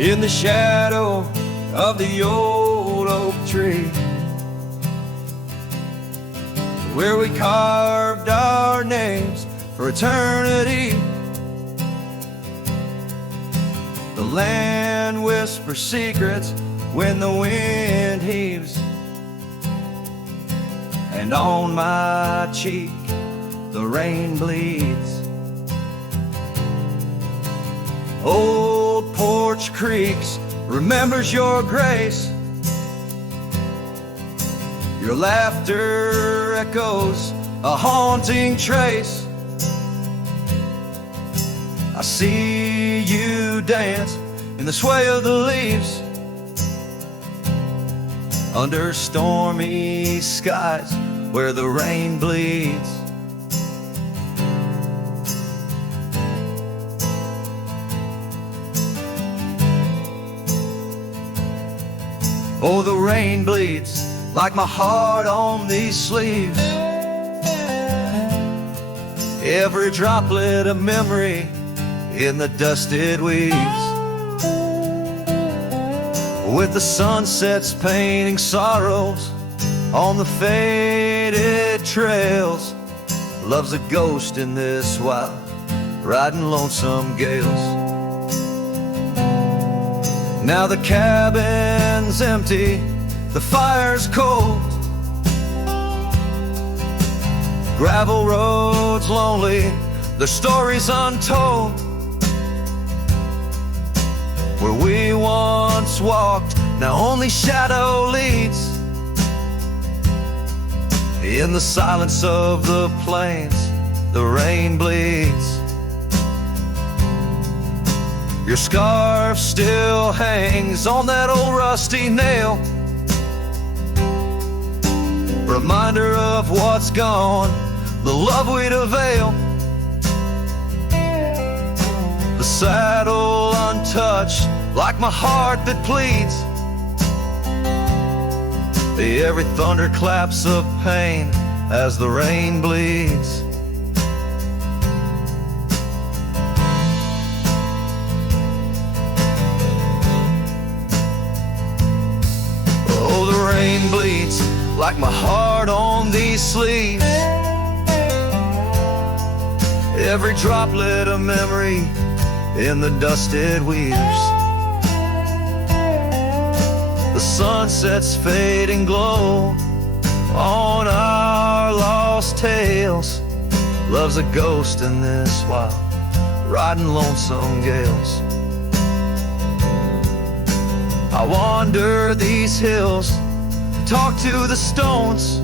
in the shadow of the old oak tree, where we carved our names for eternity. The land whispers secrets when the wind heaves, and on my cheek the rain bleeds. Old Porch Creeks remembers your grace. Your laughter echoes a haunting trace. I see you dance in the sway of the leaves, under stormy skies where the rain bleeds. Oh, the rain bleeds like my heart on these sleeves. Every droplet of memory in the dusted weeds, with the sunsets painting sorrows on the faded trails. Love's a ghost in this wild, riding lonesome gales. Now the cabin's empty, the fire's cold, gravel roads lonely, the stories untold. Where we once walked, now only shadow leads. In the silence of the plains, the rain bleeds. Your scarf still hangs on that old rusty nail, reminder of what's gone, the love we'd avail. The saddle untouched, like my heart that pleads. Every thunderclaps of pain as the rain bleeds. Oh, the rain bleeds like my heart on these sleeves. Every droplet of memory in the dusted weaves. The sunset's fading glow on our lost tales. Love's a ghost in this wild, riding lonesome gales. I wander these hills, talk to the stones,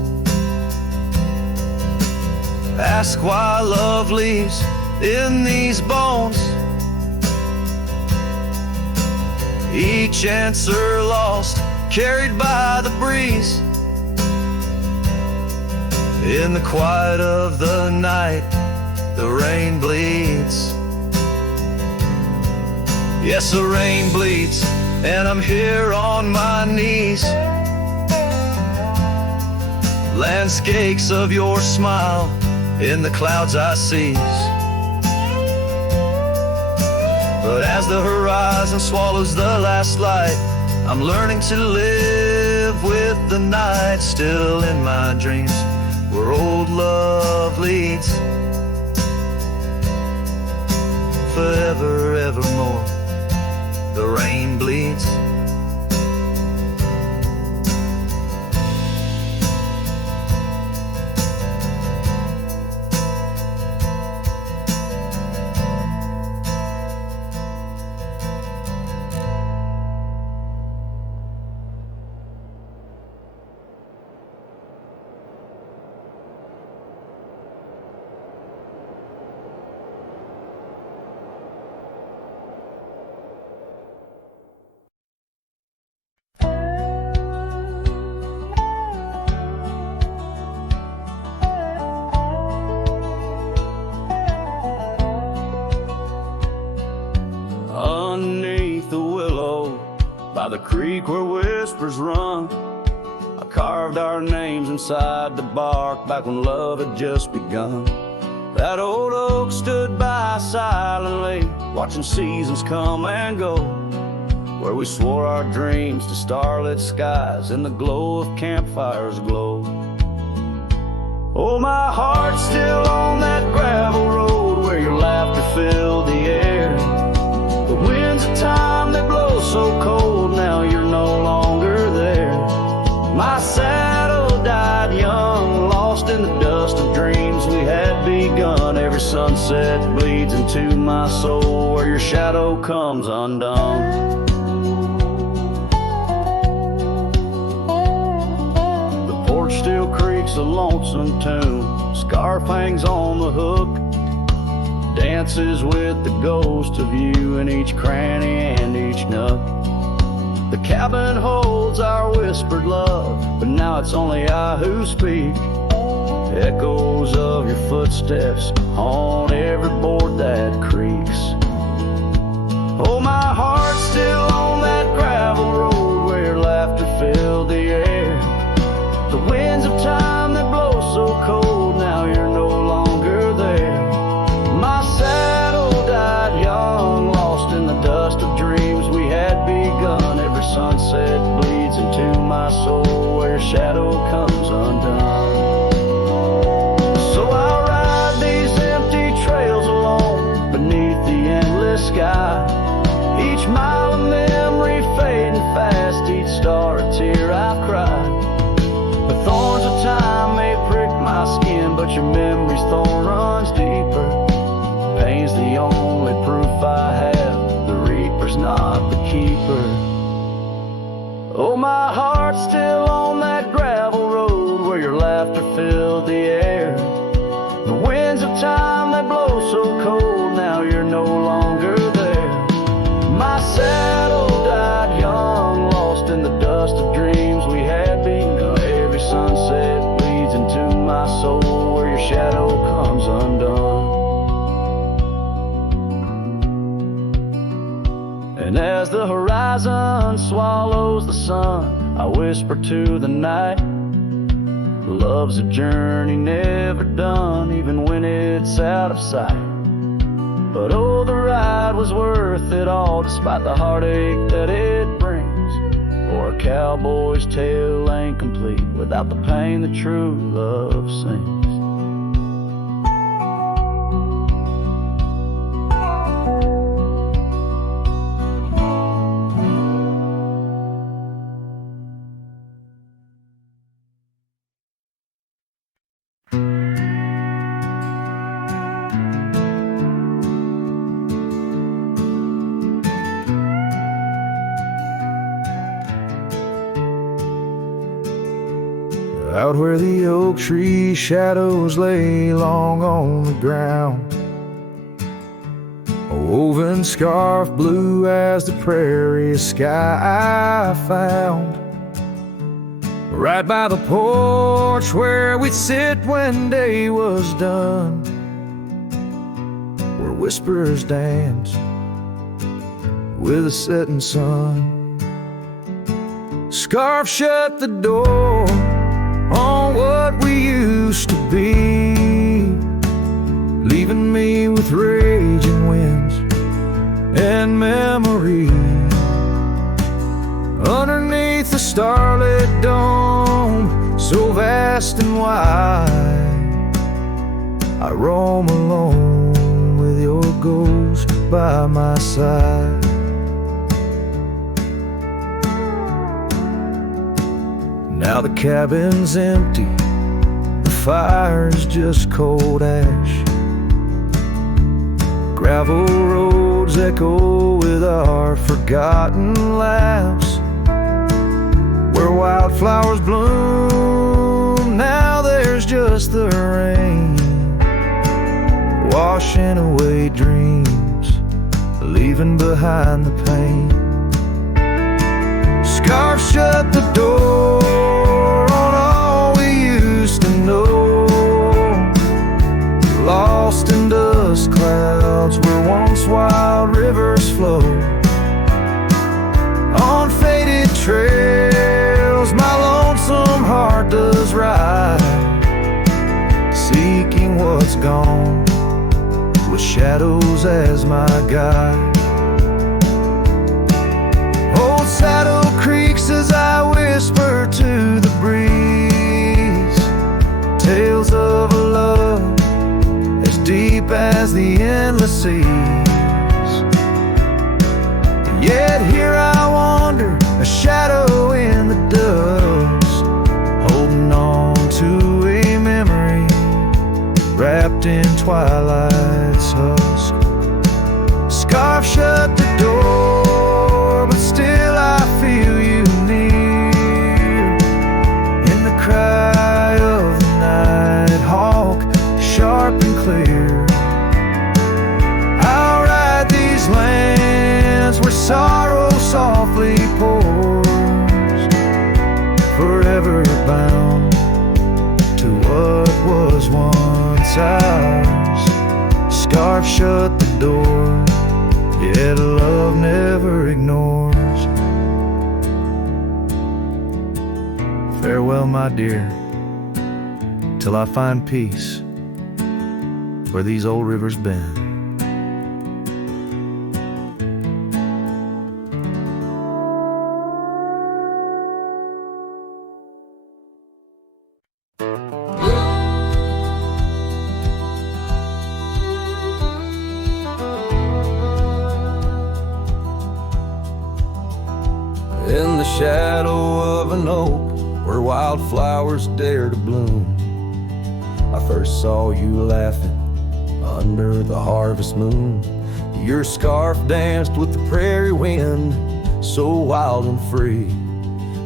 ask why love leaves in these bones. Each answer lost, carried by the breeze. In the quiet of the night, the rain bleeds. Yes, the rain bleeds, and I'm here on my knees. Landscapes of your smile in the clouds I seize. But as the horizon swallows the last light, I'm learning to live with the night. Still in my dreams, where old love leads, forever, evermore, the rain bleeds. Underneath the willow, by the creek where whispers run, I carved our names inside the bark back when love had just begun. That old oak stood by silently, watching seasons come and go. where we swore our dreams to starlit skies and the glow of campfires glow. Oh, my heart's still on that gravel road where your laughter filled the air. The winds of time, they blow so cold, now you're no longer there. My saddle died young, lost in the dust of dreams we had begun. Every sunset bleeds into my soul where your shadow comes undone. Still creaks a lonesome tune, scarf hangs on the hook, dances with the ghost of you in each cranny and each nook. The cabin holds our whispered love, but now it's only I who speak. Echoes of your footsteps on every board that creaks. Oh, my heart's still on that gravel road where your laughter filled the air. The winds of time that blow so cold, now you're no longer there. My saddle died young, lost in the dust of dreams we had begun. Every sunset bleeds into my soul where your shadow comes undone. So I'll ride these empty trails alone beneath the endless sky. Each mile of memory fading fast, each star a tear I've cried. The thorns of time may prick my skin, but your memory's thorn runs deeper. Pain's the only proof I have, the reaper's not the keeper. Oh, my heart's still on that gravel road where your laughter filled the air. The winds of time that blow so cold, now you're no longer there. My saddle died young, lost in the dust of dreams we had begun. Sunset bleeds into my soul where your shadow comes undone. And as the horizon swallows the sun, I whisper to the night, love's a journey never done, even when it's out of sight. But oh, the ride was worth it all, despite the heartache that it brings. For a cowboy's tale ain't complete without the pain that true love sings. Out where the oak tree shadows lay long on the ground, a woven scarf blue as the prairie sky I found. Right by the porch where we'd sit when day was done, where whispers dance with the setting sun. Scarf shut the door on what we used to be, leaving me with raging winds and memory. Underneath the starlit dome, so vast and wide, I roam alone with your ghost by my side. Now the cabin's empty, the fire's just cold ash. Gravel roads echo with our forgotten laughs. Where wildflowers bloom, now there's just the rain, washing away dreams, leaving behind the pain. Scarf shut the door on all we used to know, lost in dust clouds where once wild rivers flow. On faded trails my lonesome heart does ride, seeking what's gone with shadows as my guide. speaks as I whisper to the breeze, tales of a love as deep as the endless seas. Yet here I wander, a shadow in the dust, holding on to a memory wrapped in twilight's husk. Scarf shut the door, but still I feel you near, in the cry of the night hawk, sharp and clear. I'll ride these lands where sorrow softly pours, forever bound to what was once ours. Scarf shut the door, yet love never ignores. Farewell, my dear, till I find peace where these old rivers bend. In the shadow of an oak where wildflowers dare to bloom, I first saw you laughing under the harvest moon. Your scarf danced with the prairie wind, so wild and free.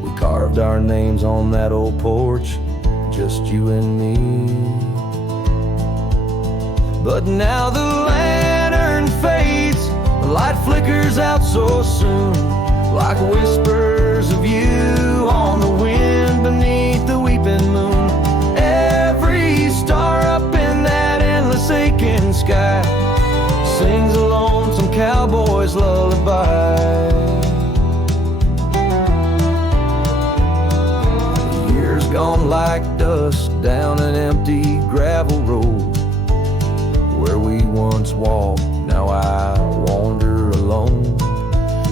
We carved our names on that old porch, just you and me. But now the lantern fades, the light flickers out so soon, like whispers of you on the wind beneath the weeping moon. Every star up in that endless aching sky sings a lonesome cowboy's lullaby. Years gone like dust down an empty gravel road, where we once walked, now I wander alone.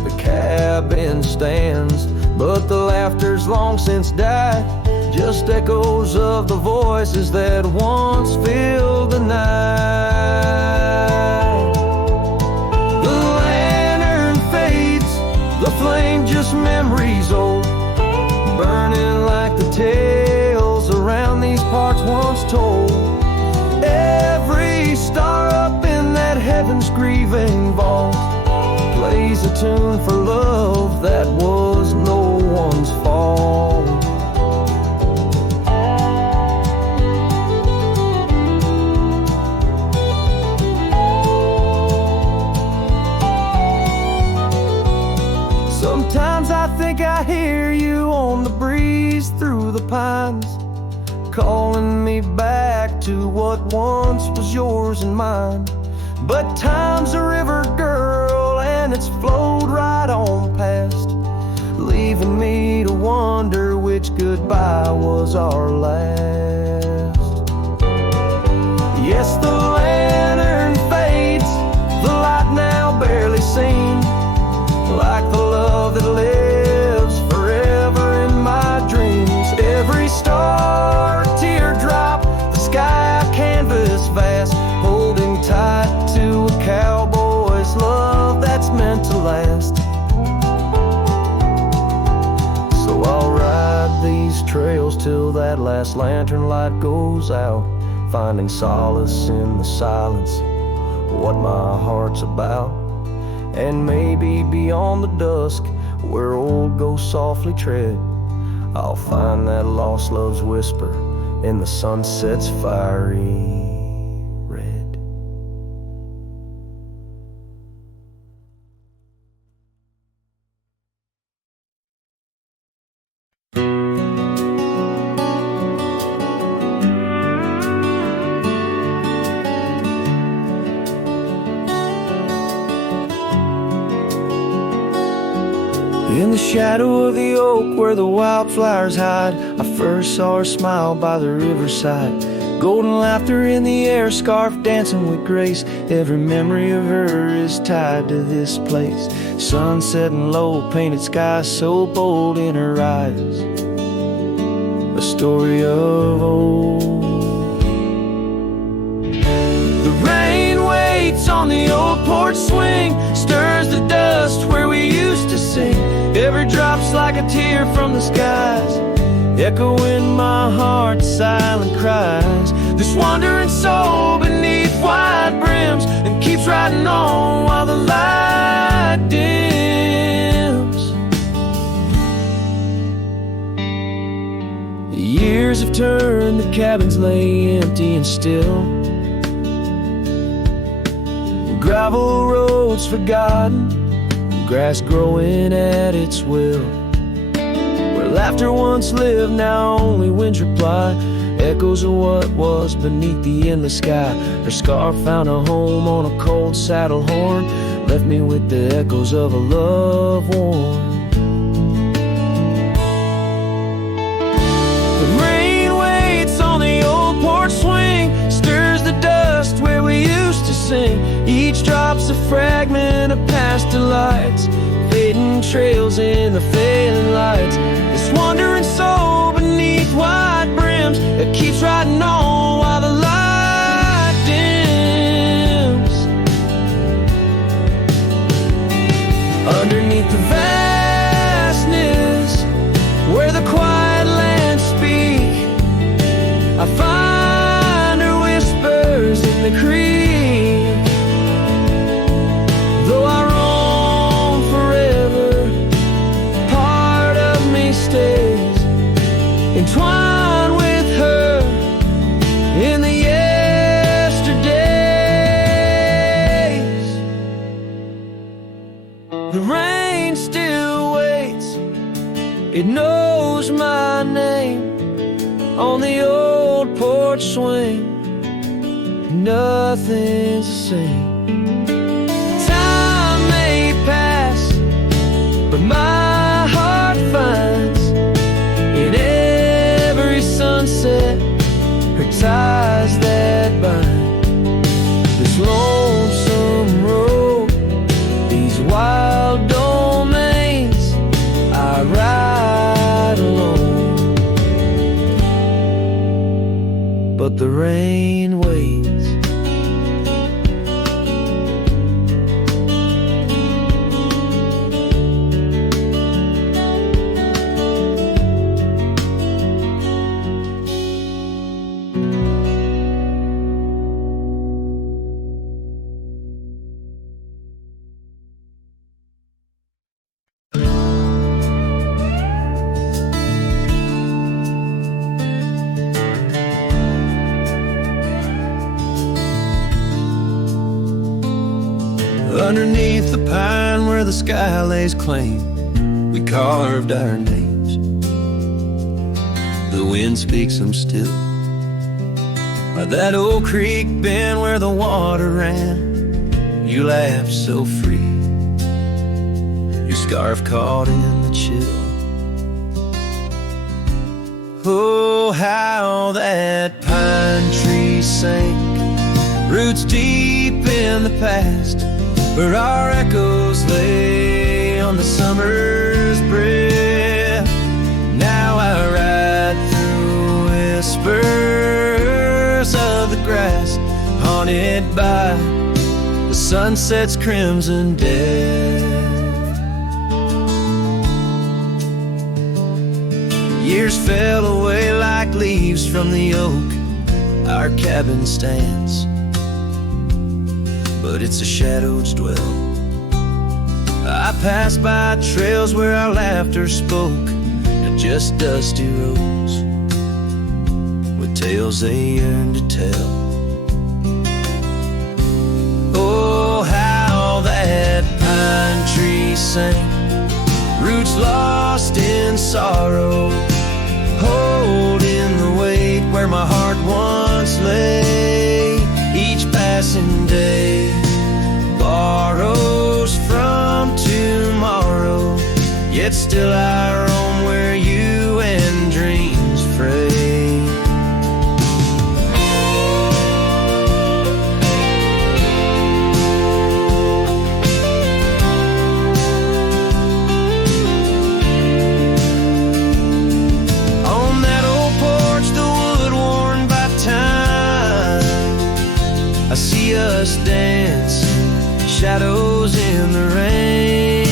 The cabin stands, but the laughter's long since died, just echoes of the voices that once filled the night. The lantern fades, the flame just memories old, burning like the tales around these parts once told. Every star up in that heaven's grieving vault plays a tune for love that was no one's fault. Sometimes I think I hear you on the breeze through the pines, calling me back to what once was yours and mine. But time's a river, girl, and it's flowed right on past, leaving me to wonder which goodbye was our last. Yes, the lantern fades, the light now barely seen, like the love that lives forever in my dreams. Every star, a teardrop, the sky, a canvas vast, holding tight to a cowboy's love that's meant to last. So I'll ride these trails till that last lantern light goes out, finding solace in the silence, what my heart's about. And maybe beyond the dusk, where old ghosts softly tread, I'll find that lost love's whisper in the sunset's fiery red. In the shadow of the oak where the wildflowers hide, I first saw her smile by the riverside. Golden laughter in the air, scarf dancing with grace. Every memory of her is tied to this place. Sun setting low, painted sky so bold in her eyes. A story of old. The rain waits on the old porch swing, stirs the dust where we used to sing. Every drop's like a tear from the skies, echo in my heart, silent cries. This wandering soul beneath wide brims, and keeps riding on while the light dims. The years have turned, the cabins lay empty and still. Gravel roads forgotten, grass growing at its will. Laughter once lived, now only winds reply. Echoes of what was beneath the endless sky. Her scarf found a home on a cold saddle horn, left me with the echoes of a love worn. The rain waits on the old porch swing, stirs the dust where we used to sing. Each drop's a fragment of past delights, fading trails in the failing lights. This wandering soul beneath wide brims, it keeps riding on while the light dims. Underneath the vastness, where the quiet lands speak, I find her whispers in the creek. Though I roam forever, part of me stays entwined with her in the yesterdays. The rain still waits, it knows my name on the old porch swing. Nothing's the same. Time may pass, but my heart finds in every sunset her ties that bind. This lonesome road, these wild domains, I ride alone, but the rain waits. Underneath the pine where the sky lays claim, we carved our names. The wind speaks them still. By that old creek bend where the water ran, you laughed so free, your scarf caught in the chill. Oh, how that pine tree sank, roots deep in the past, where our echoes lay on the summer's breath. Now I ride through whispers of the grass, haunted by the sunset's crimson death. Years fell away like leaves from the oak our cabin stands, but it's a shadow's dwell. I passed by trails where our laughter spoke, and just dusty roads with tales they yearn to tell. Oh, how that pine tree sank, roots lost in sorrow, holding the weight where my heart once lay. Each passing day borrows from tomorrow, yet still I roam where you and dreams fray. dancing, shadows in the rain.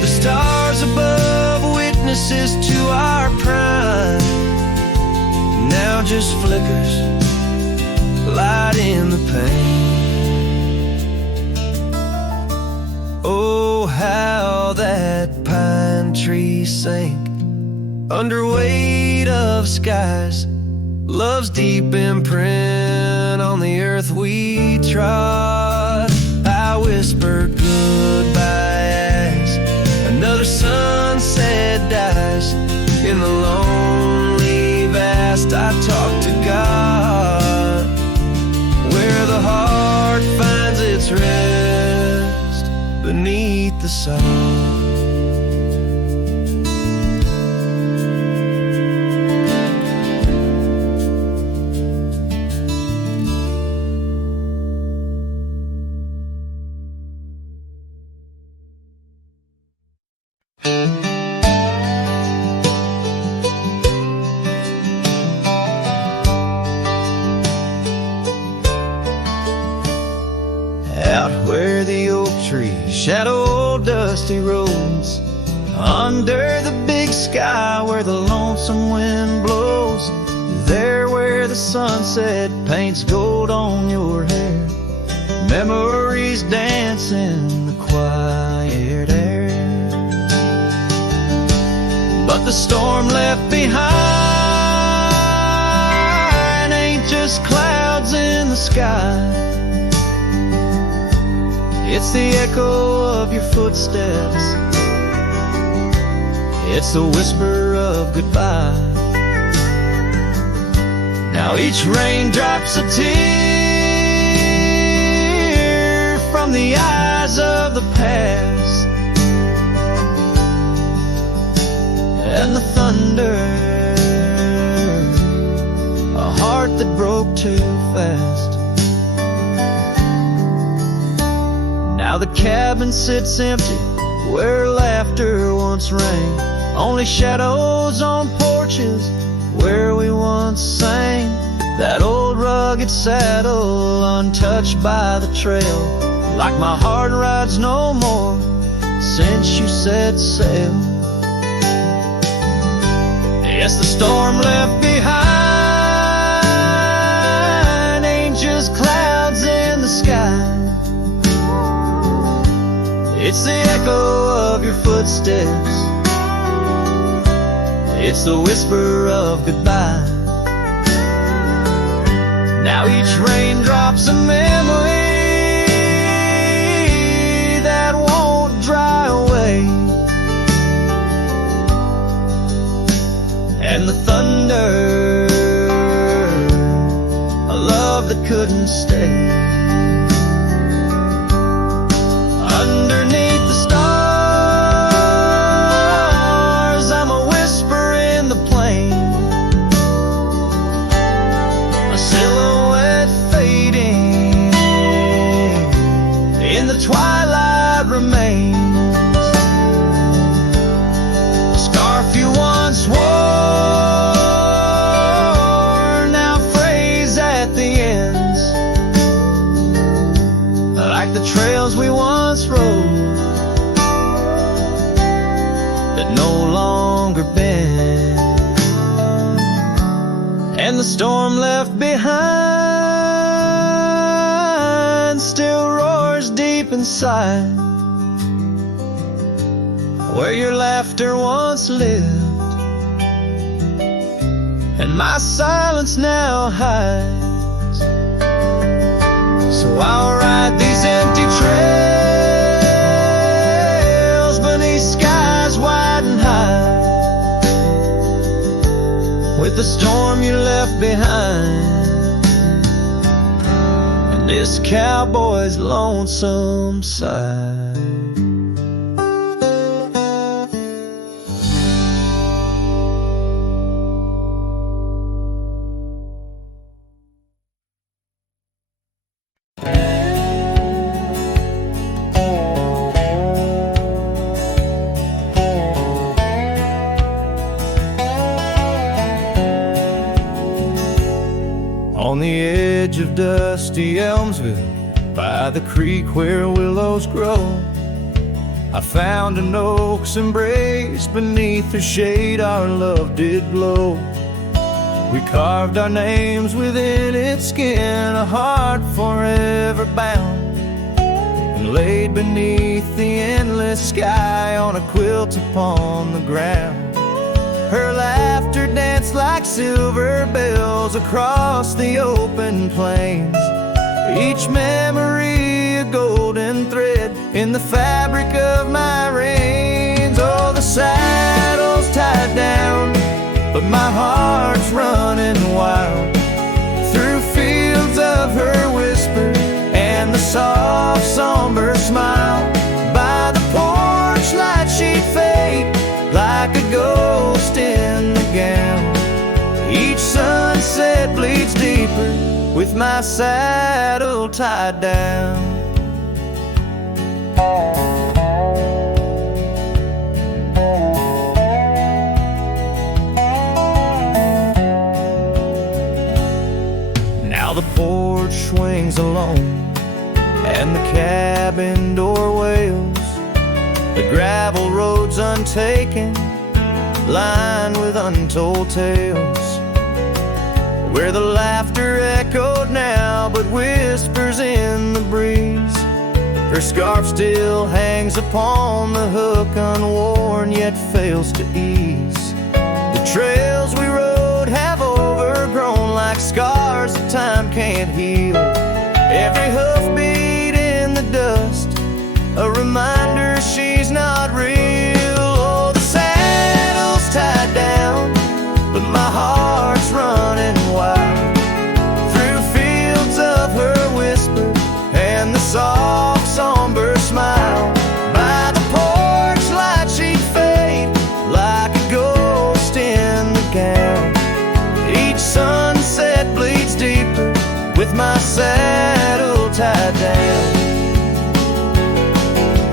The stars above, witnesses to our prime, now just flickers, light in the pain. Oh, how that pine tree sank under weight of skies, love's deep imprint on the earth we trod. I whispered goodbye as another sunset dies. In the lonely vast I talk to God, where the heart finds its rest beneath the sun. Out where the oak trees shadow dusty roads, under the big sky where the lonesome wind blows, there where the sunset paints gold on your hair, memories dance in the quiet air. But the storm left behind ain't just clouds in the sky. It's the echo of your footsteps, it's the whisper of goodbye. Now each raindrop's a tear from the eyes of the past, and the thunder, a heart that broke too fast. Now the cabin sits empty where laughter once rang, only shadows on porches where we once sang. That old rugged saddle untouched by the trail, like my heart rides no more since you set sail. Yes, the storm left behind ain't just clouds in the sky. It's the echo of your footsteps, it's the whisper of goodbye. Now each raindrop's a memory that won't dry away, and the thunder, a love that couldn't stay. Underneath the stars, I'm a whisper in the plain, a silhouette fading, in the twilight remains. A scarf you once wore, now frays at the ends, like the trails we once rode that no longer bend. And the storm left behind still roars deep inside, where your laughter once lived and my silence now hides. So I'll ride these empty trails beneath skies wide and high, with the storm you left behind and this cowboy's lonesome side. of dusty Elmsville, by the creek where willows grow, I found an oak's embrace. Beneath the shade our love did glow. We carved our names within its skin, a heart forever bound, and laid beneath the endless sky on a quilt upon the ground. Her laughter danced like silver bells across the open plains, each memory a golden thread in the fabric of my reins. Oh, the saddle's tied down, but my heart's running wild through fields of her whisper and the soft somber smile. By the porch light she'd fade like a ghost in the gown. Each sunset bleeds deeper with my saddle tied down. Now the porch swings alone and the cabin door wails, the gravel road's untaken, lined with untold tales, where the laughter echoed now but whispers in the breeze. Her scarf still hangs upon the hook, unworn yet fails to ease. The trails we rode have overgrown like scars that time can't heal. Every hoofbeat in the dust, a reminder she's not real. Oh, the saddle's tied down, but my heart's running wild through fields of her whisper and the soft somber smile. By the porch light she'd fade like a ghost in the gown. Each sunset bleeds deeper with my saddle tied down.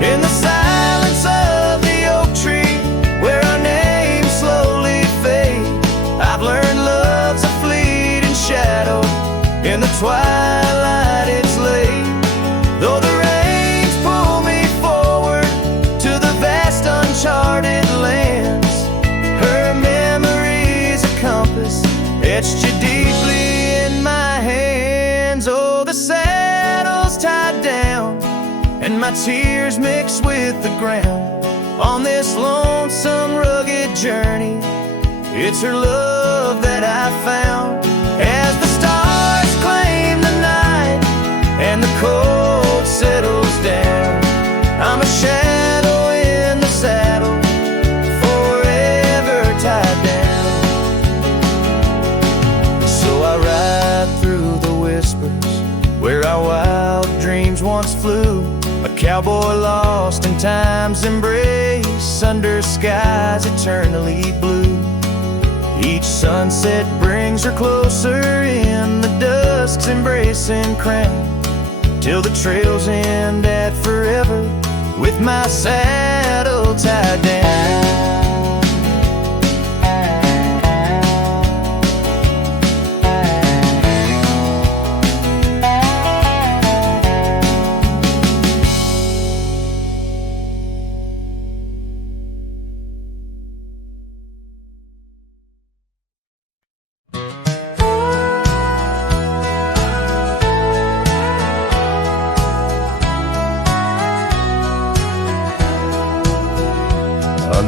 In the silence of the oak tree, where our names slowly fade, I've learned love's a fleeting shadow. In the twilight it's late, though the rains pull me forward to the vast uncharted lands. Her memory's a compass etched you deeply in my hands. Oh, the saddle's tied down and my tears mix with the ground on this lonesome rugged journey. It's her love that I found. As the stars claim the night and the cold settles down, I'm a shadow in the saddle, forever tied down. So I ride through the whispers where our wild dreams once flew, a cowboy lost in time's embrace under skies eternally blue. Each sunset brings her closer in the dusk's embracing crown, till the trails end at forever with my saddle tied down.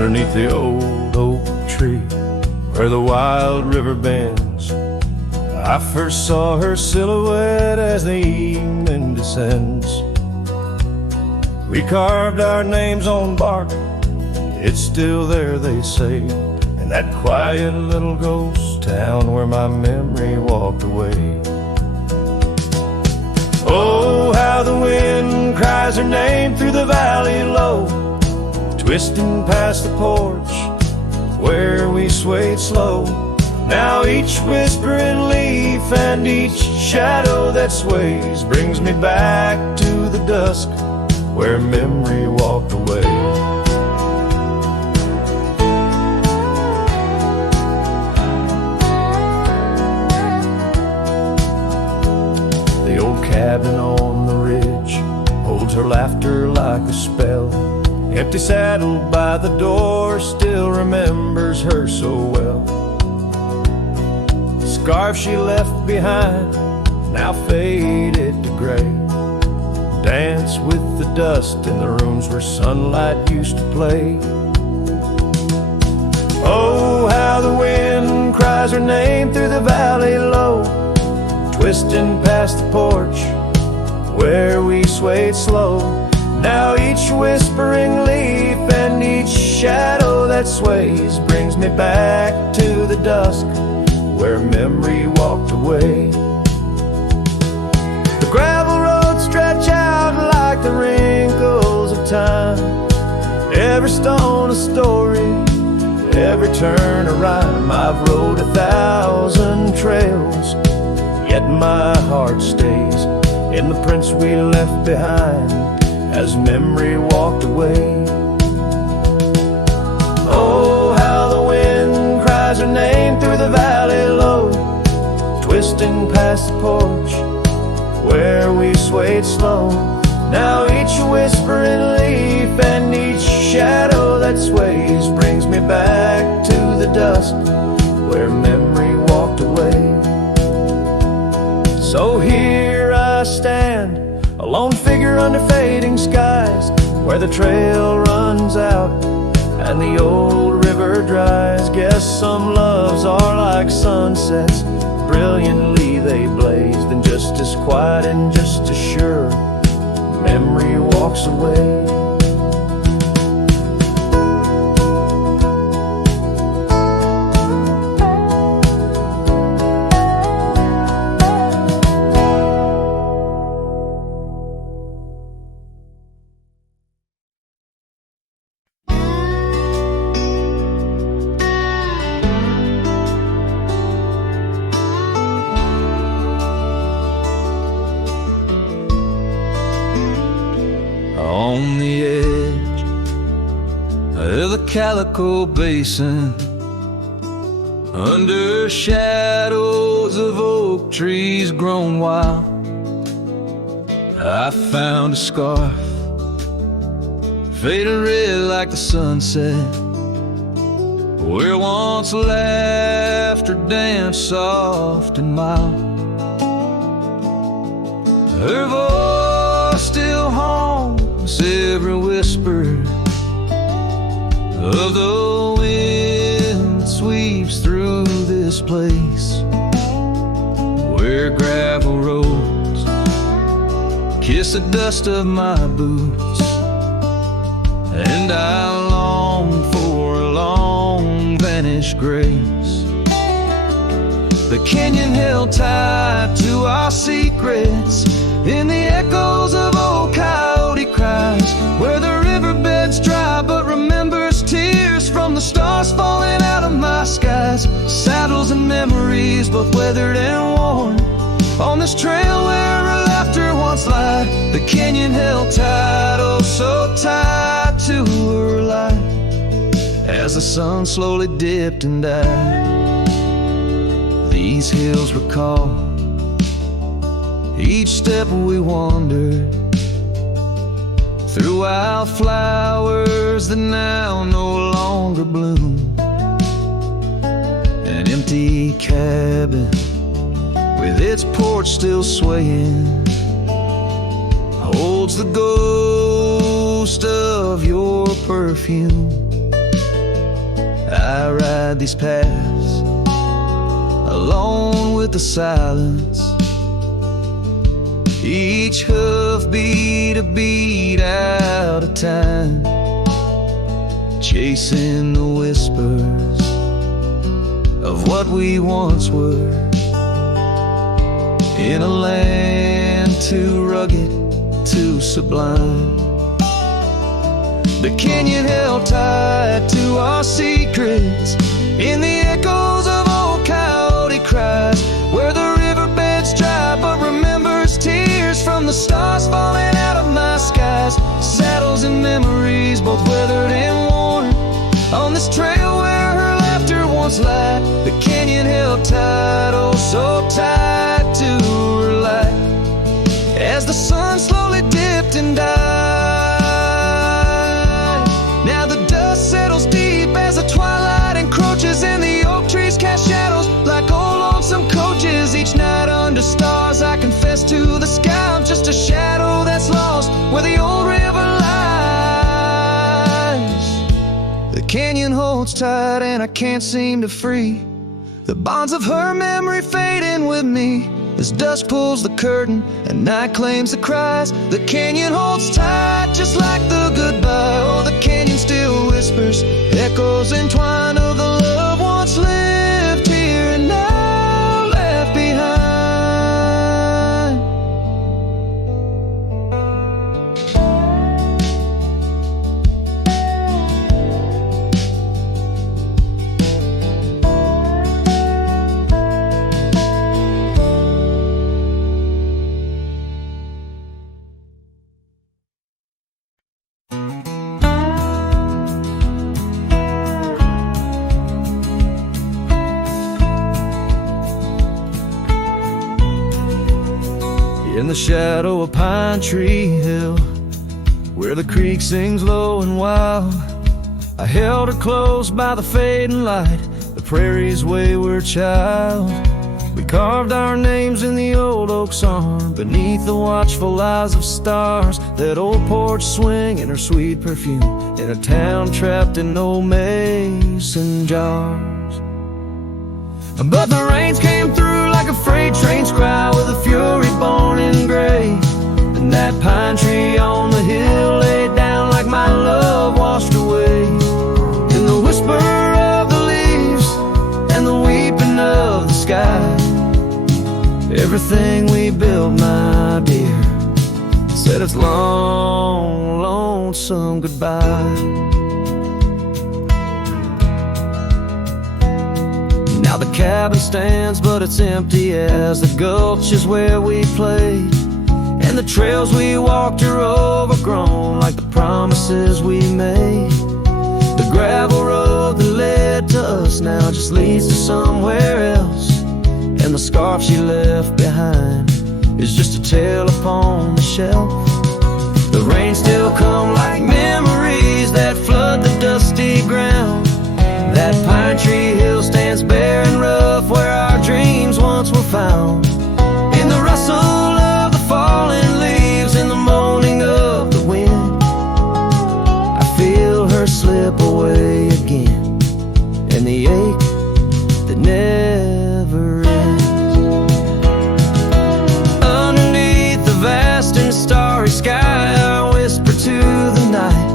Underneath the old oak tree where the wild river bends, I first saw her silhouette as the evening descends. We carved our names on bark, it's still there they say, in that quiet little ghost town where my memory walked away. Oh, how the wind cries her name through the valley low, twisting past the porch where we swayed slow. Now each whispering leaf and each shadow that sways brings me back to the dusk where memory walked away. charms her laughter like a spell. Empty saddle by the door still remembers her so well. The scarf she left behind now faded to gray. Dance with the dust in the rooms where sunlight used to play. Oh, how the wind cries her name through the valley low, twisting past the porch where we swayed slow. Now each whispering leaf and each shadow that sways brings me back to the dusk where memory walked away. The gravel roads stretch out like the wrinkles of time, every stone a story, every turn a rhyme. I've rode 1,000 trails, yet my heart stays in the prints we left behind as memory walked away. Oh, how the wind cries her name through the valley low, twisting past the porch where we swayed slow. Now each whispering leaf and each shadow that sways brings me back to the dust where memory walked away. So here I stand, a lone figure under fading skies, where the trail runs out and the old river dries. Guess some loves are like sunsets, brilliantly they blaze, then just as quiet and just as sure memory walks away. On the edge of the Calico Basin, under shadows of oak trees grown wild, I found a scarf faded red like the sunset, where once laughter danced soft and mild. Her voice still haunts every whisper of the wind that sweeps through this place, where gravel roads kiss the dust of my boots, and I long for a long vanished grace. The canyon held tight to our secrets in the echoes of old coyote cries, where the riverbed's dry but remembers tears from the stars falling out of my skies. Saddles and memories both weathered and worn on this trail where her laughter once lied. The canyon held tight, oh so tight to her light, as the sun slowly dipped and died. These hills recall each step we wandered through wildflowers that now no longer bloom. An empty cabin with its porch still swaying holds the ghost of your perfume. I ride these paths alone with the silence, each hoof beat a beat out of time, chasing the whispers of what we once were, in a land too rugged, too sublime. The canyon held tight to our secrets in the echoes of old coyote cries, where the riverbed's dry but remembers tears from the stars falling out of my skies. Saddles and memories both weathered and worn on this trail where her laughter once lied. The canyon held tight, oh so tight to her light, as as the sun slowly dipped and died. Now the dust settles deep as the twilight encroaches, and the oak trees cast shadows like old lonesome coaches. Each night under stars I confess to the sky I'm just a shadow that's lost where the old river lies. The canyon holds tight and I can't seem to free the bonds of her memory fading with me. As dusk pulls the curtain and night claims the cries, the canyon holds tight just like the goodbye. Oh, the canyon still whispers, echoes entwined of the love once lived here and now left behind. In the shadow of Pine Tree Hill, where the creek sings low and wild, I held her close by the fading light, the prairie's wayward child. We carved our names in the old oak's arm, beneath the watchful eyes of stars. That old porch swinging her sweet perfume, in a town trapped in old mason jars. But the rains came through like a freight train's cry, with a fury born in gray. And that pine tree on the hill laid down like my love washed away. In the whisper of the leaves and the weeping of the sky, everything we built, my dear, said its long, lonesome goodbye. Now the cabin stands, but it's empty as the gulch is where we played. And the trails we walked are overgrown like the promises we made. The gravel road that led to us now just leads to somewhere else. And the scarf she left behind is just a tale upon the shelf. The rain still come like memories that flood the dusty ground. That pine tree hill stands bare and rough, where our dreams once were found. In the rustle of the falling leaves, in the moaning of the wind, I feel her slip away again, and the ache that never ends. Underneath the vast and starry sky, I whisper to the night,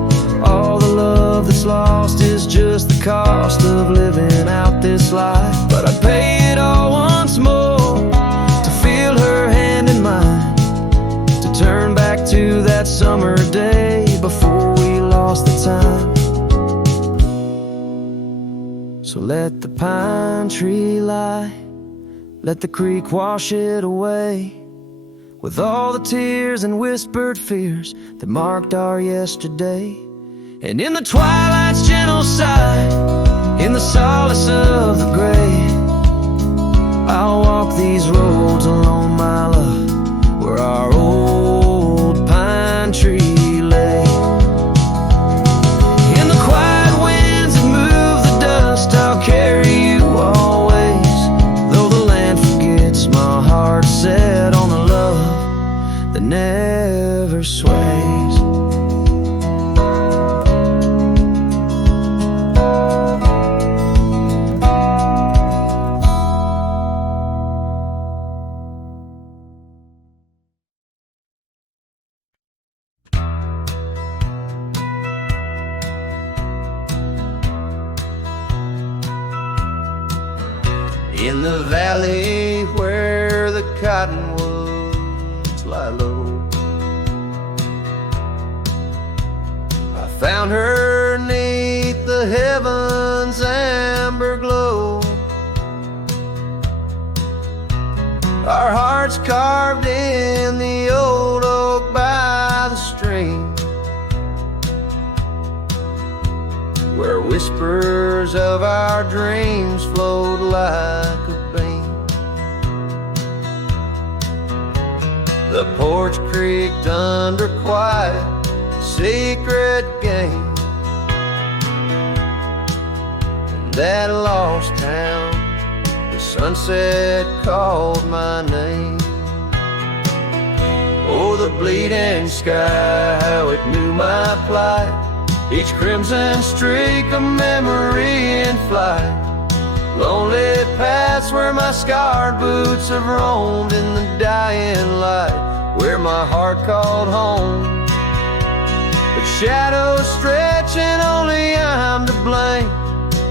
all the love that's lost is just the cost of living out this life. But I'd pay it all once more to feel her hand in mine, to turn back to that summer day before we lost the time. So let the pine tree lie, let the creek wash it away, with all the tears and whispered fears that marked our yesterday. And in the twilight's gentle sigh, in the solace of the gray, I'll walk these roads alone, my love, where our old pine tree lay. In the quiet winds that move the dust, I'll carry you always. Though the land forgets, my heart set on the love that never sways. In the valley where the cottonwoods lie low, I found her 'neath the heavens' amber glow. Our hearts carved in the old oak by the stream, where whispers of our dreams flowed like a beam. The porch creaked under quiet, secret game. In that lost town, the sunset called my name. Oh, the bleeding sky, how it knew my plight. Each crimson streak a memory in flight. Lonely paths where my scarred boots have roamed in the dying light, where my heart called home. But shadows stretch and only I'm to blame.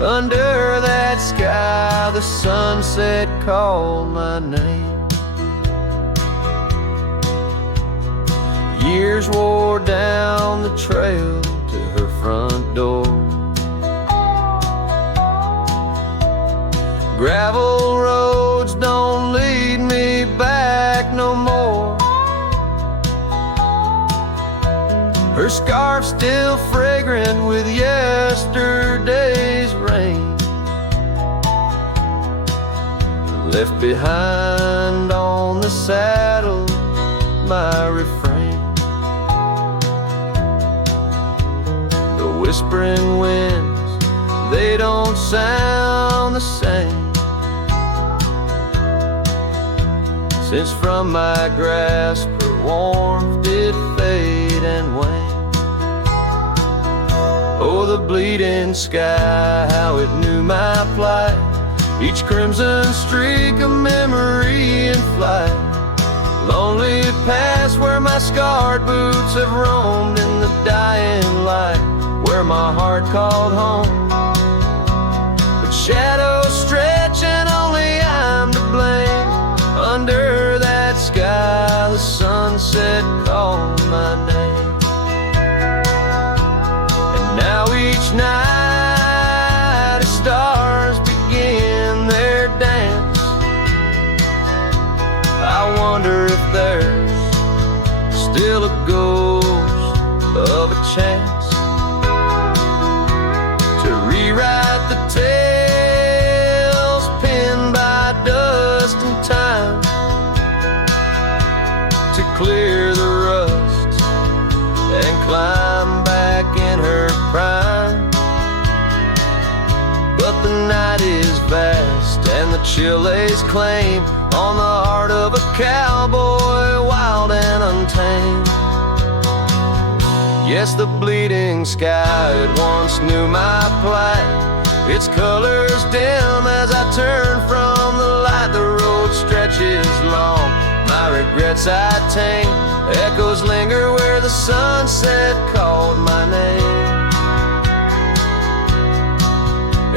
Under that sky, the sunset called my name. Years wore down the trail to her front door. Gravel roads don't lead me back no more. Her scarf still fragrant with yesterday's rain, left behind on the saddle my refrain. The whispering winds, they don't sound the same, since from my grasp her warmth did fade and wane. Oh, the bleeding sky, how it knew my plight. Each crimson streak a memory in flight. Lonely paths where my scarred boots have roamed in the dying light, where my heart called home. But shadows stretch and only I'm to blame. Under that sky, the sunset called my name. And now each night as stars begin their dance, I wonder if there's still a ghost of a chance to rewrite the tales pinned by dust and time, to clear the rust and climb back in her prime. But the night is vast and the chill lays claim on the heart of a cowboy, wild and untamed. Yes, the bleeding sky, it once knew my plight. Its colors dim as I turn from the light. The road stretches long, my regrets I tame. Echoes linger where the sunset called my name.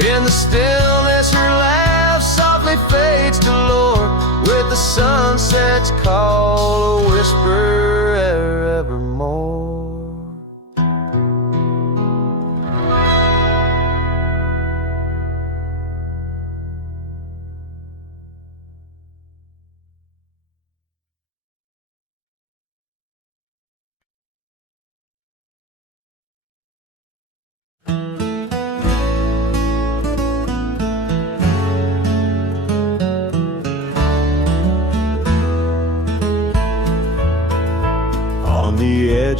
In the stillness, her laugh softly fades to lore, with the sunset's call a whisper evermore.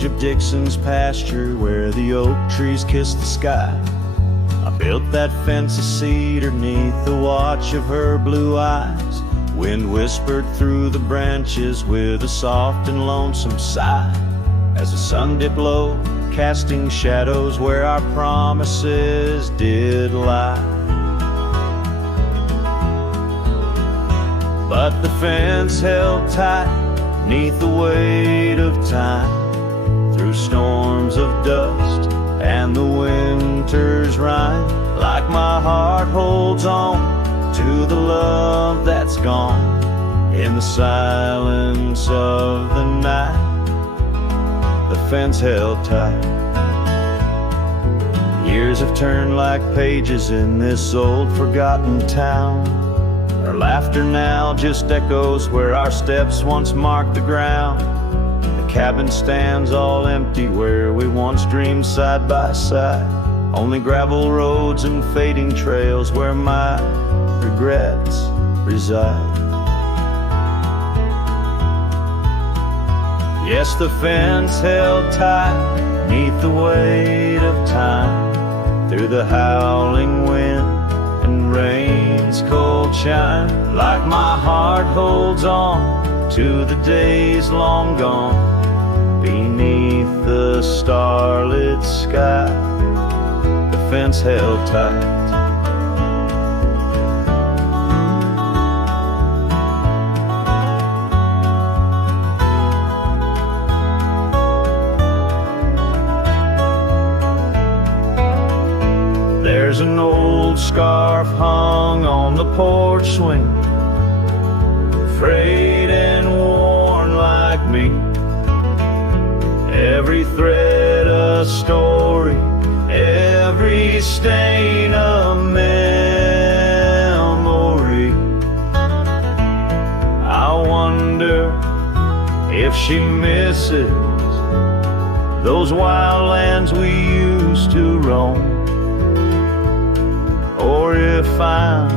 Of Dixon's pasture, where the oak trees kiss the sky, I built that fence of cedar neath the watch of her blue eyes. Wind whispered through the branches with a soft and lonesome sigh, as the sun dipped low, casting shadows where our promises did lie. But the fence held tight neath the weight of time, through storms of dust and the winter's rime. Like my heart holds on to the love that's gone in the silence of the night, the fence held tight. Years have turned like pages in this old forgotten town. Our laughter now just echoes where our steps once marked the ground. Cabin stands all empty where we once dreamed side by side. Only gravel roads and fading trails where my regrets reside. Yes, the fence held tight neath the weight of time, through the howling wind and rain's cold chime. Like my heart holds on to the days long gone, beneath the starlit sky, the fence held tight. There's an old scarf hung on the porch swing, frayed and worn like me. Every thread a story, every stain a memory. I wonder if she misses those wild lands we used to roam, or if I'm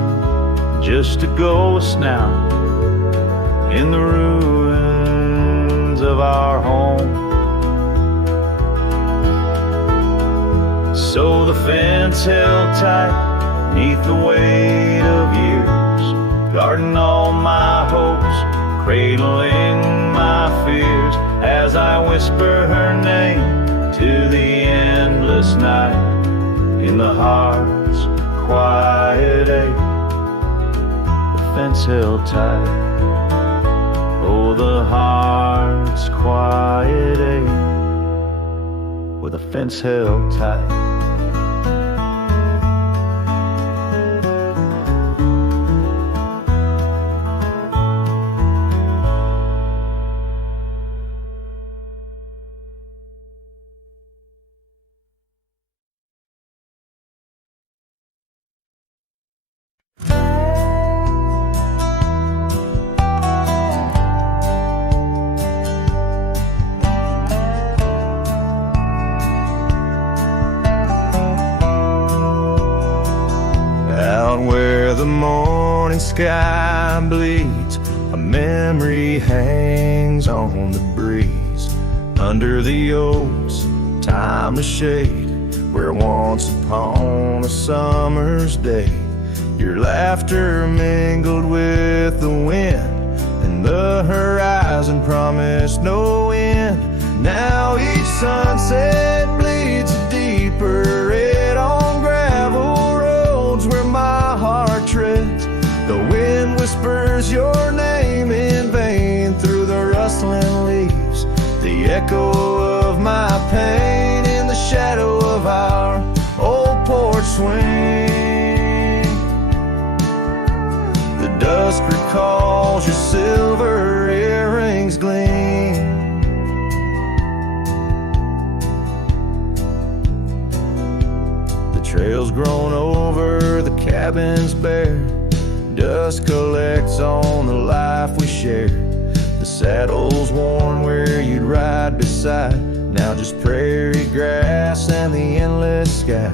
just a ghost now in the ruins of our home. So the fence held tight neath the weight of years, guarding all my hopes, cradling my fears, as I whisper her name to the endless night in the heart's quiet ache. The fence held tight, oh, the heart's quiet ache, with a fence held tight. The morning sky bleeds, a memory hangs on the breeze. Under the oaks, timeless shade, where once upon a summer's day, your laughter mingled with the wind, and the horizon promised no end. Now each sunset bleeds a deeper red on gravel roads where my heart treads. The wind whispers your name in vain through the rustling leaves, the echo of my pain in the shadow of our old porch swing. The dusk recalls your silver earrings gleam. The trail's grown over, the cabin's bare, dust collects on the life we shared. The saddle's worn where you'd ride beside, now just prairie grass and the endless sky.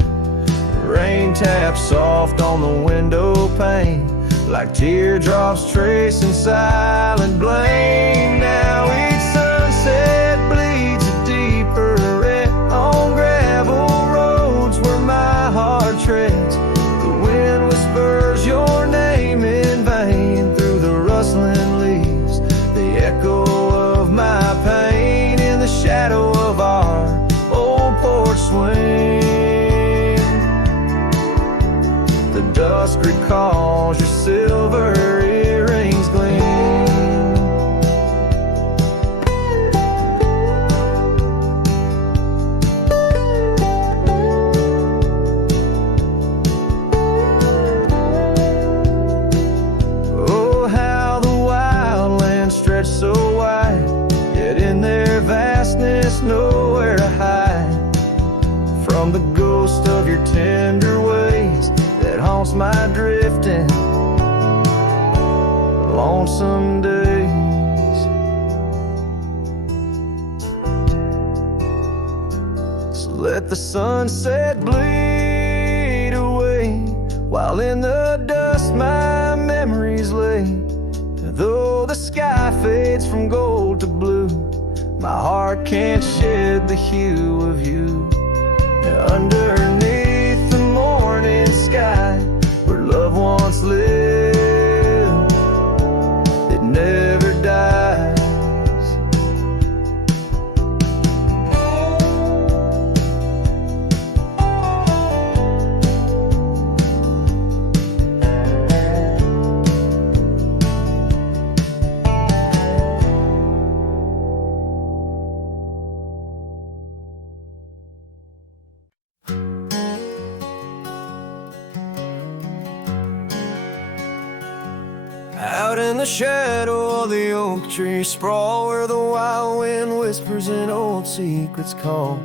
The rain taps soft on the window pane, like teardrops tracing silent blame. Now each sunset bleeds a deeper red on gravel roads where my heart treads. The wind whispers your name in vain through the rustling leaves, the echo of my pain in the shadow of our old porch swing. The dusk recalls your silver earrings gleam. Oh, how the wildlands stretch so wide, yet in their vastness nowhere to hide from the ghost of your tender ways that haunts my drifting lonesome days. So let the sunset bleed away, while in the dust my memories lay. Though the sky fades from gold to blue, My heart can't shed the hue of you. Underneath the morning sky, where love once lived, it never dies. Out in the shadow of the oak tree sprawl, where the wild wind whispers and old secrets call,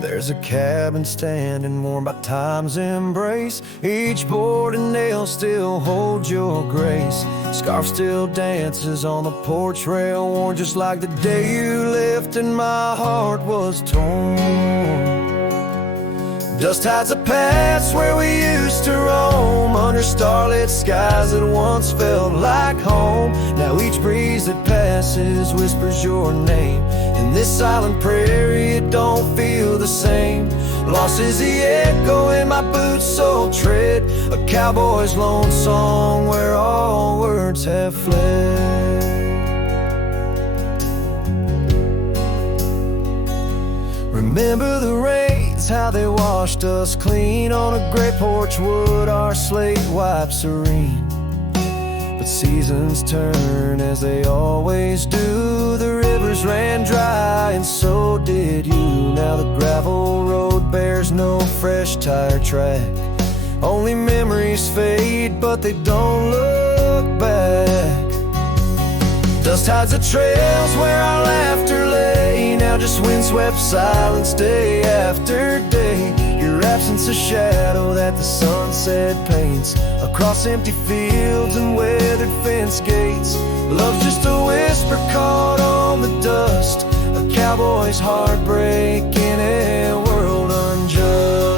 there's a cabin standing warm by time's embrace. Each board and nail still holds your grace. Scarf still dances on the porch rail, worn just like the day you left and my heart was torn. Dust hides the past where we used to roam, under starlit skies that once felt like home. Now each breeze that passes whispers your name. In this silent prairie it don't feel the same. Lost is the echo in my boots so tread, a cowboy's lone song where all words have fled. Remember the rains, how they washed us clean on a gray porch wood, our slate white serene. But seasons turn as they always do. The rivers ran dry and so did you. Now the gravel road bears no fresh tire track. Only memories fade, but they don't look back. Dust hides the trails where our laughter lay. Now just windswept silence day after day. Your absence a shadow that the sunset paints across empty fields and weathered fence gates. Love's just a whisper caught on the dust, a cowboy's heartbreak in a world unjust.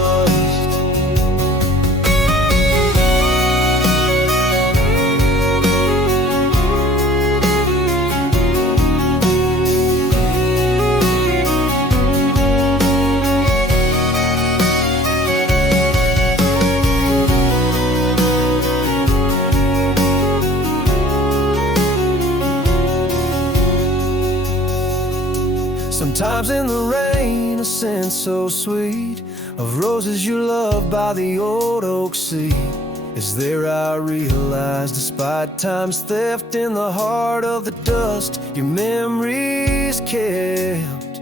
Sometimes in the rain, a scent so sweet of roses you loved by the old oak seat is there. I realize, despite time's theft in the heart of the dust, your memories kept.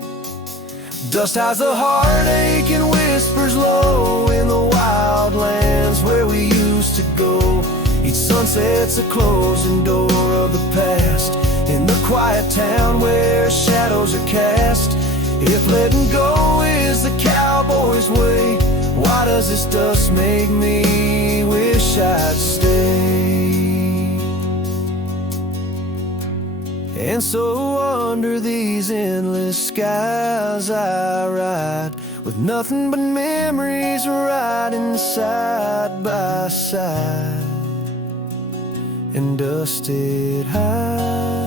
Dust hides the heartache and whispers low in the wild lands where we used to go. Each sunset's a closing door of the past, in the quiet town where shadows are cast. If letting go is the cowboy's way, why does this dust make me wish I'd stay? And so under these endless skies I ride, with nothing but memories riding side by side, and dusted hides.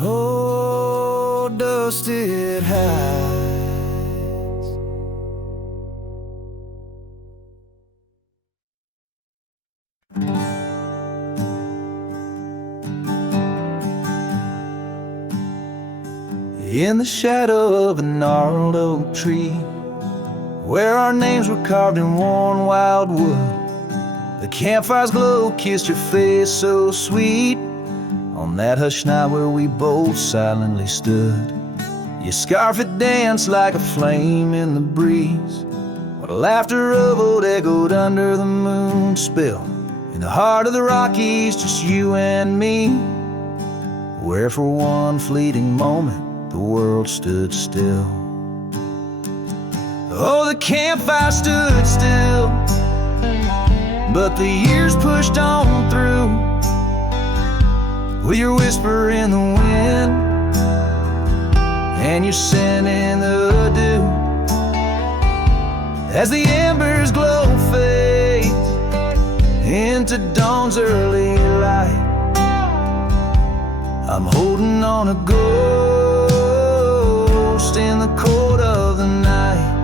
Oh, dusted hides. In the shadow of a gnarled oak tree, where our names were carved in worn wild wood, the campfire's glow kissed your face so sweet on that hushed night where we both silently stood. Your scarf had danced like a flame in the breeze, while the laughter of old echoed under the moon spell. In the heart of the Rockies, just you and me, where for one fleeting moment the world stood still. Oh, the campfire stood still, but the years pushed on through, with your whisper in the wind and your scent in the dew. As the embers glow fade into dawn's early light, on a ghost in the cold of the night.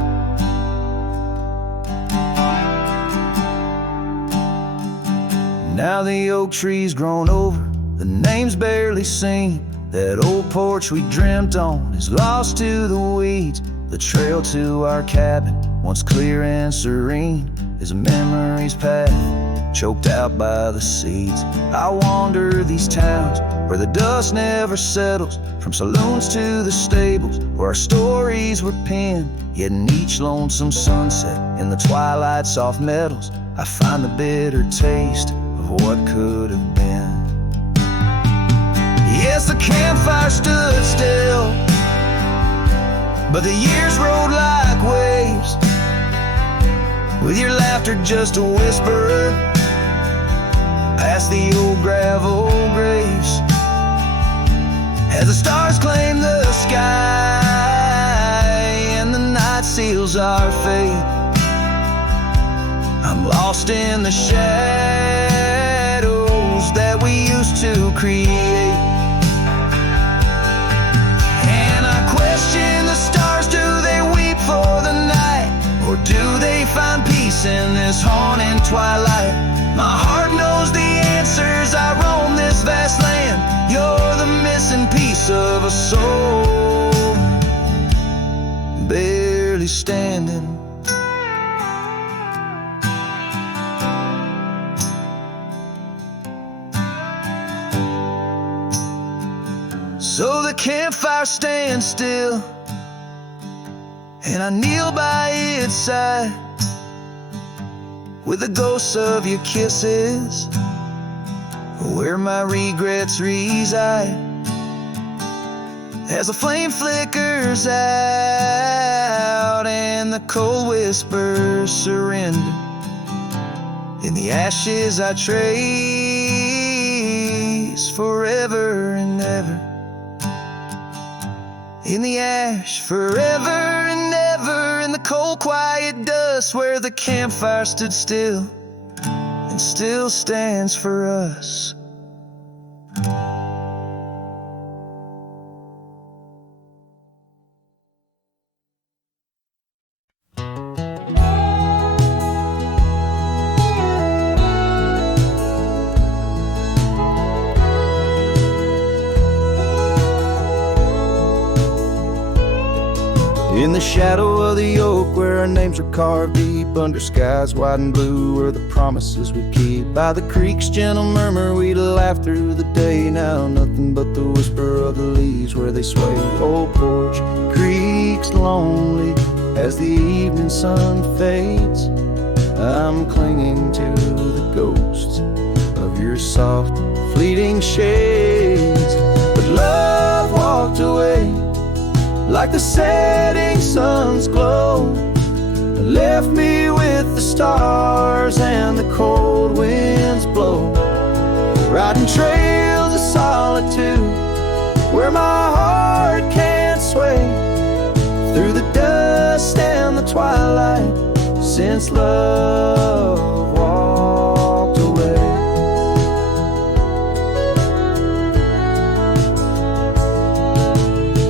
Now the oak tree's grown over, the name's barely seen. That old porch we dreamt on is lost to the weeds. The trail to our cabin, once clear and serene, is a memory's path, choked out by the seeds. I wander these towns where the dust never settles, from saloons to the stables where our stories were penned. Yet in each lonesome sunset, in the twilight soft metals, I find the bitter taste of what could have been. Yes, the campfire stood still, but the years rolled like waves, with your laughter just a whisper past the old gravel graves. As the stars claim the sky and the night seals our fate, I'm lost in the shadows that we used to create. And I question the stars, do they weep for the night, or do they find peace in this haunting twilight? My heart knows the answers, I roam this vast land. You're the missing piece of a soul, barely standing. So the campfire stands still, and I kneel by its side, with the ghosts of your kisses where my regrets reside. As the flame flickers out and the cold whispers surrender, in the ashes I trace forever and ever. In the ash forever and ever, in the cold quiet dust where the campfire stood still and still stands for us. In the shadow of the oak where our names are carved deep, under skies wide and blue where the promises we keep, by the creek's gentle murmur we'd laugh through the day. Now nothing but the whisper of the leaves where they sway. Old porch creaks lonely as the evening sun fades. I'm clinging to the ghosts of your soft fleeting shades. But love walked away like the setting sun's glow, left me with the stars and the cold winds blow, riding trails of solitude where my heart can't sway, through the dust and the twilight since love walked away.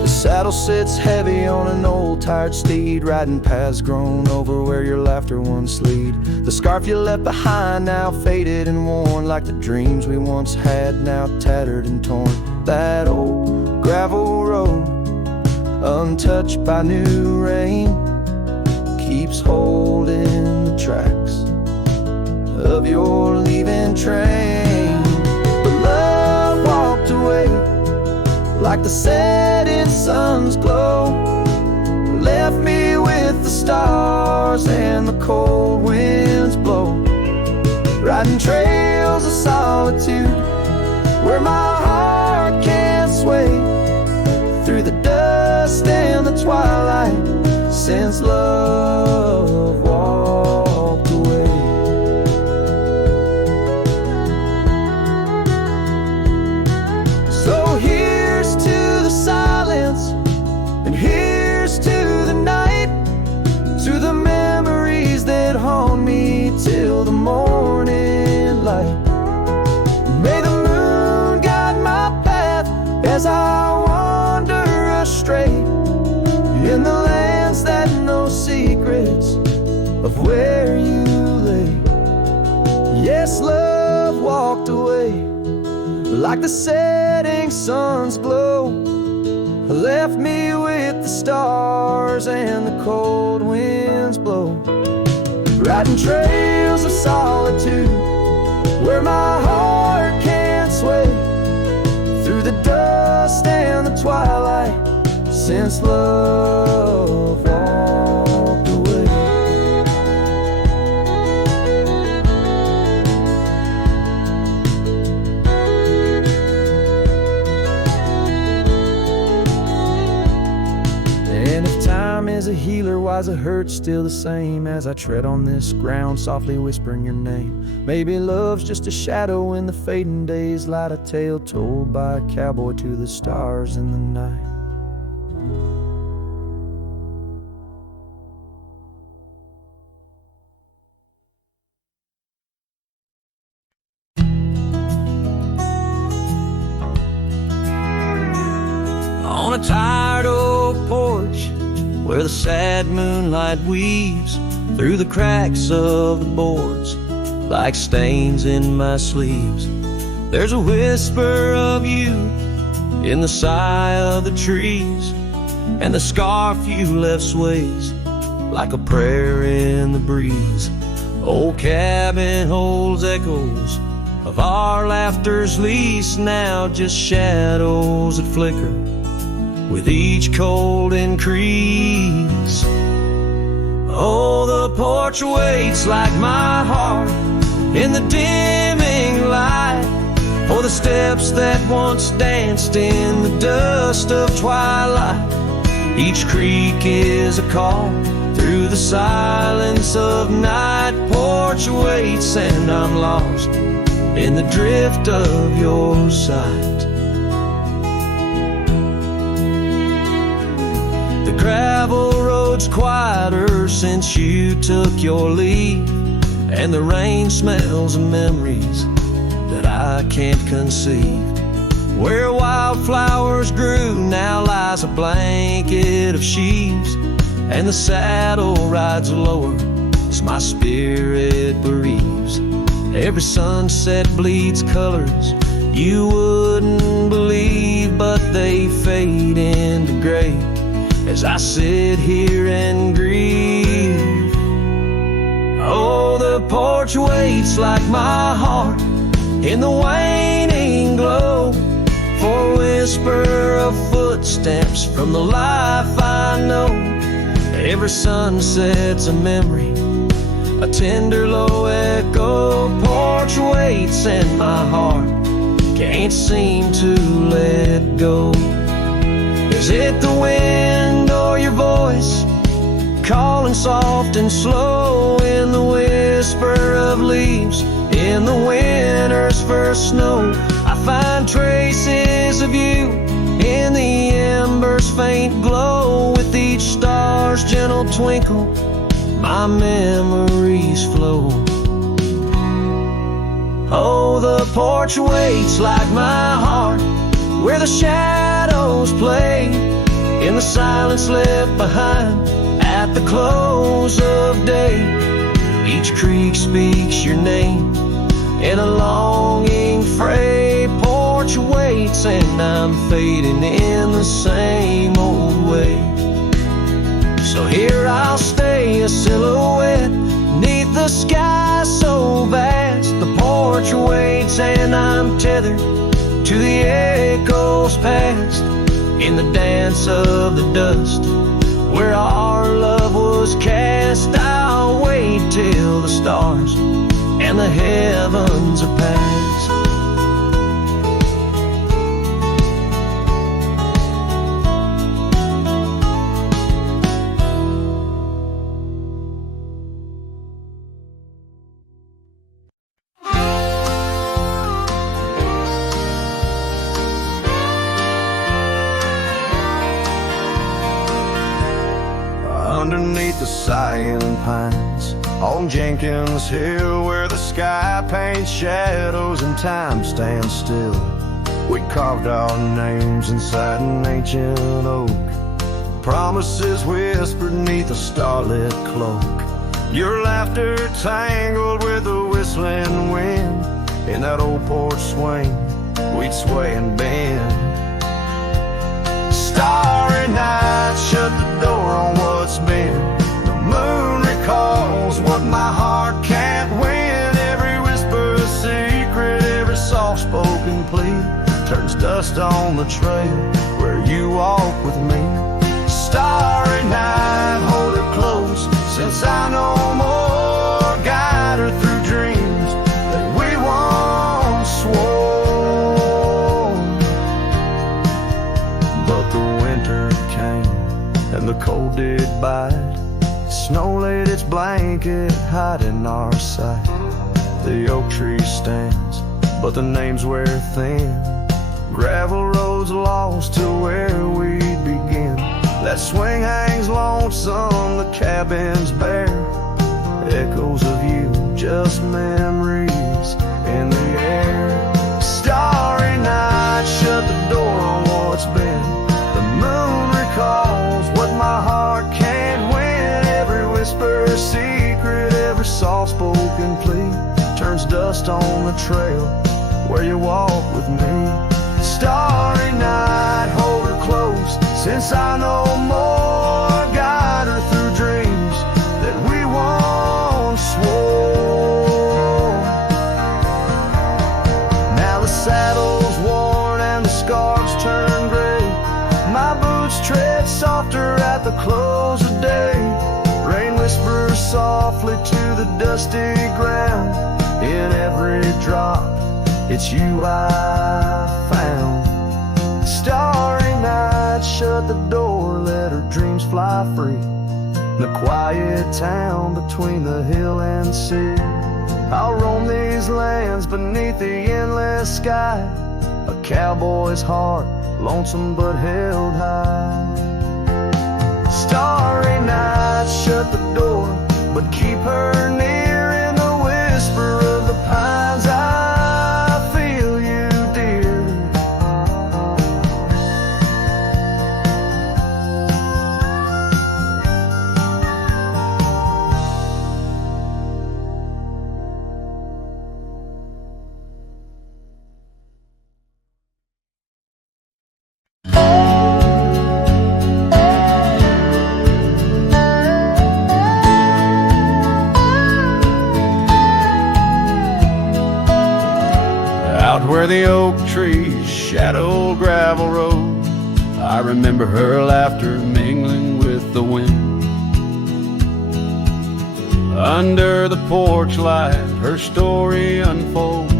Saddle sits heavy on an old tired steed, riding paths grown over where your laughter once lead. The scarf you left behind now faded and worn, like the dreams we once had now tattered and torn. That old gravel road, untouched by new rain, keeps holding the tracks of your leaving train. But love walked away like the setting sun's glow, left me with the stars and the cold winds blow, riding trails of solitude where my heart can't sway, through the dust and the twilight since love walked away. So here's to the silence, and here's to the night, to the memories that haunt me till the morning light. May the moon guide my path as I straight in the lands that know secrets of where you lay. Yes, love walked away like the setting sun's glow, left me with the stars and the cold winds blow, riding trails of solitude where my heart can't sway, through the dust and the twilight since love walked away. And if time is a healer, why's the hurt still the same as I tread on this ground, softly whispering your name? Maybe love's just a shadow in the fading days, light a tale told by a cowboy to the stars in the night. On a tired oak porch where the sad moonlight weaves through the cracks of the boards like stains in my sleeves, there's a whisper of you in the sigh of the trees, and the scarf you left sways like a prayer in the breeze. Old cabin holds echoes of our laughter's lease, now just shadows that flicker with each cold increase. Oh, the porch waits like my heart in the dimming light, for the steps that once danced in the dust of twilight. Each creak is a call through the silence of night. Porch waits and I'm lost in the drift of your sight. The gravel road's quieter since you took your leave, and the rain smells of memories that I can't conceive. Where wildflowers grew now lies a blanket of sheaves, and the saddle rides lower as my spirit bereaves. Every sunset bleeds colors you wouldn't believe, but they fade into gray as I sit here and grieve. Oh, the porch waits like my heart in the waning glow, for a whisper of footsteps from the life I know. Every sunset's a memory, a tender low echo. Porch waits and my heart can't seem to let go. Is it the wind or your voice calling soft and slow in the whisper of leaves in the winter's first snow? I find traces of you in the embers' faint glow. With each star's gentle twinkle, my memories flow. Oh, the porch waits like my heart where the shadows play in the silence left behind at the close of day. Each creek speaks your name in a longing fray. Porch waits and I'm fading in the same old way. So here I'll stay, a silhouette neath the sky so vast. The porch waits and I'm tethered to the echoes past, in the dance of the dust where our love was cast. I'll wait till the stars and the heavens are past. Underneath the silent pines on Jenkins Hill, where the sky paints shadows and time stands still, We carved our names inside an ancient oak, promises whispered neath a starlit cloak. Your laughter tangled with the whistling wind. In that old porch swing, we'd sway and bend. Starry night shut the door on what's been. The moon recalls what my heart can't win. Every whisper a secret, every soft-spoken plea turns dust on the trail where you walk with me. Starry night, hold her close, since I know more. Guide her through dreams that we once swore. But the winter came and the cold did bite. Snow laid its blanket, hiding our sight. The oak tree stands, but the names wear thin. Gravel roads lost to where we'd begin. That swing hangs lonesome, the cabin's bare. Echoes of you, just memories in the air. Starry night, shut the door on what's been. The moon recalls what my heart can't win. Every whisper a secret, every soft-spoken plea turns dust on the trail where you walk with me. Starry night, hold her close, since I know more. Guide her through dreams that we once swore. Now the saddle's worn and the scarves turn gray. My boots tread softer at the close of day. Rain whispers softly to the dusty ground. In every drop, it's you I found. Starry night, shut the door, let her dreams fly free. In a quiet town between the hill and sea, I'll roam these lands beneath the endless sky. A cowboy's heart, lonesome but held high. Starry night, shut the door, but keep her near. In the whisper of the pines, I feel you, dear. Out where the oak trees shadow gravel road, I remember her laughter mingling with the wind. Under the porch light, her story unfolds,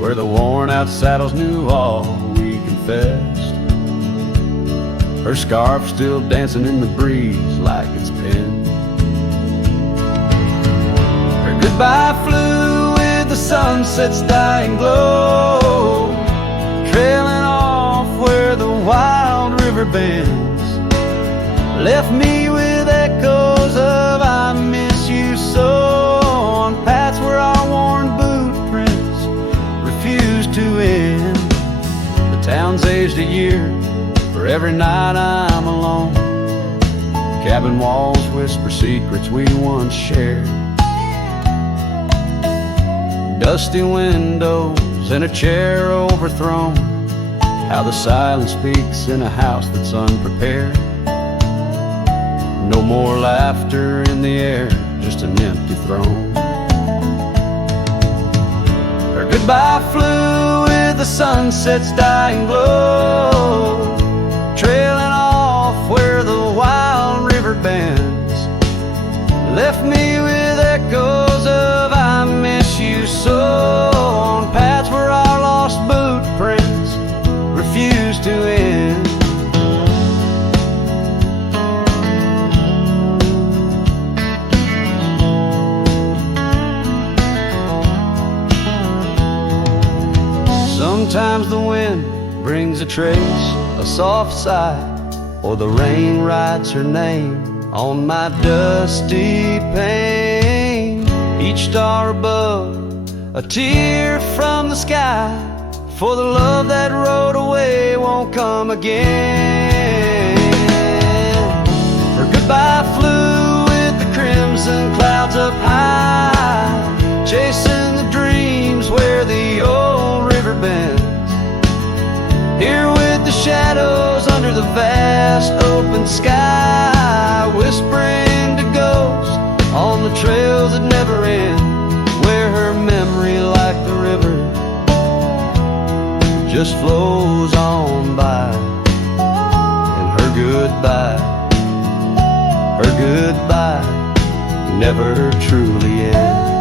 where the worn out saddles knew all we confessed. Her scarf still dancing in the breeze like it's pinned. Her goodbye flew with the sunset's dying glow, trailing off where the wild river bends. Left me with echoes of I miss you so, on paths where our worn boot prints refuse to end. The town's aged a year for every night I'm alone. Cabin walls whisper secrets we once shared. Dusty windows and a chair overthrown, how the silence speaks in a house that's unprepared. No more laughter in the air, just an empty throne. Her goodbye flew with the sunset's dying glow, trailing off where the wild river bends. Left me with echoes of I miss you so, on paths where our lost boot prints refuse to end. Sometimes the wind brings a trace, a soft sigh, or the rain writes her name on my dusty pane. Each star above, a tear from the sky, for the love that rode away won't come again. Her goodbye flew with the crimson clouds up high, chasing the dreams where the old river bends. Here with the shadows under the vast open sky, whispering to ghosts on the trails that never end, where her memory, like the river, just flows on by. And her goodbye never truly ends.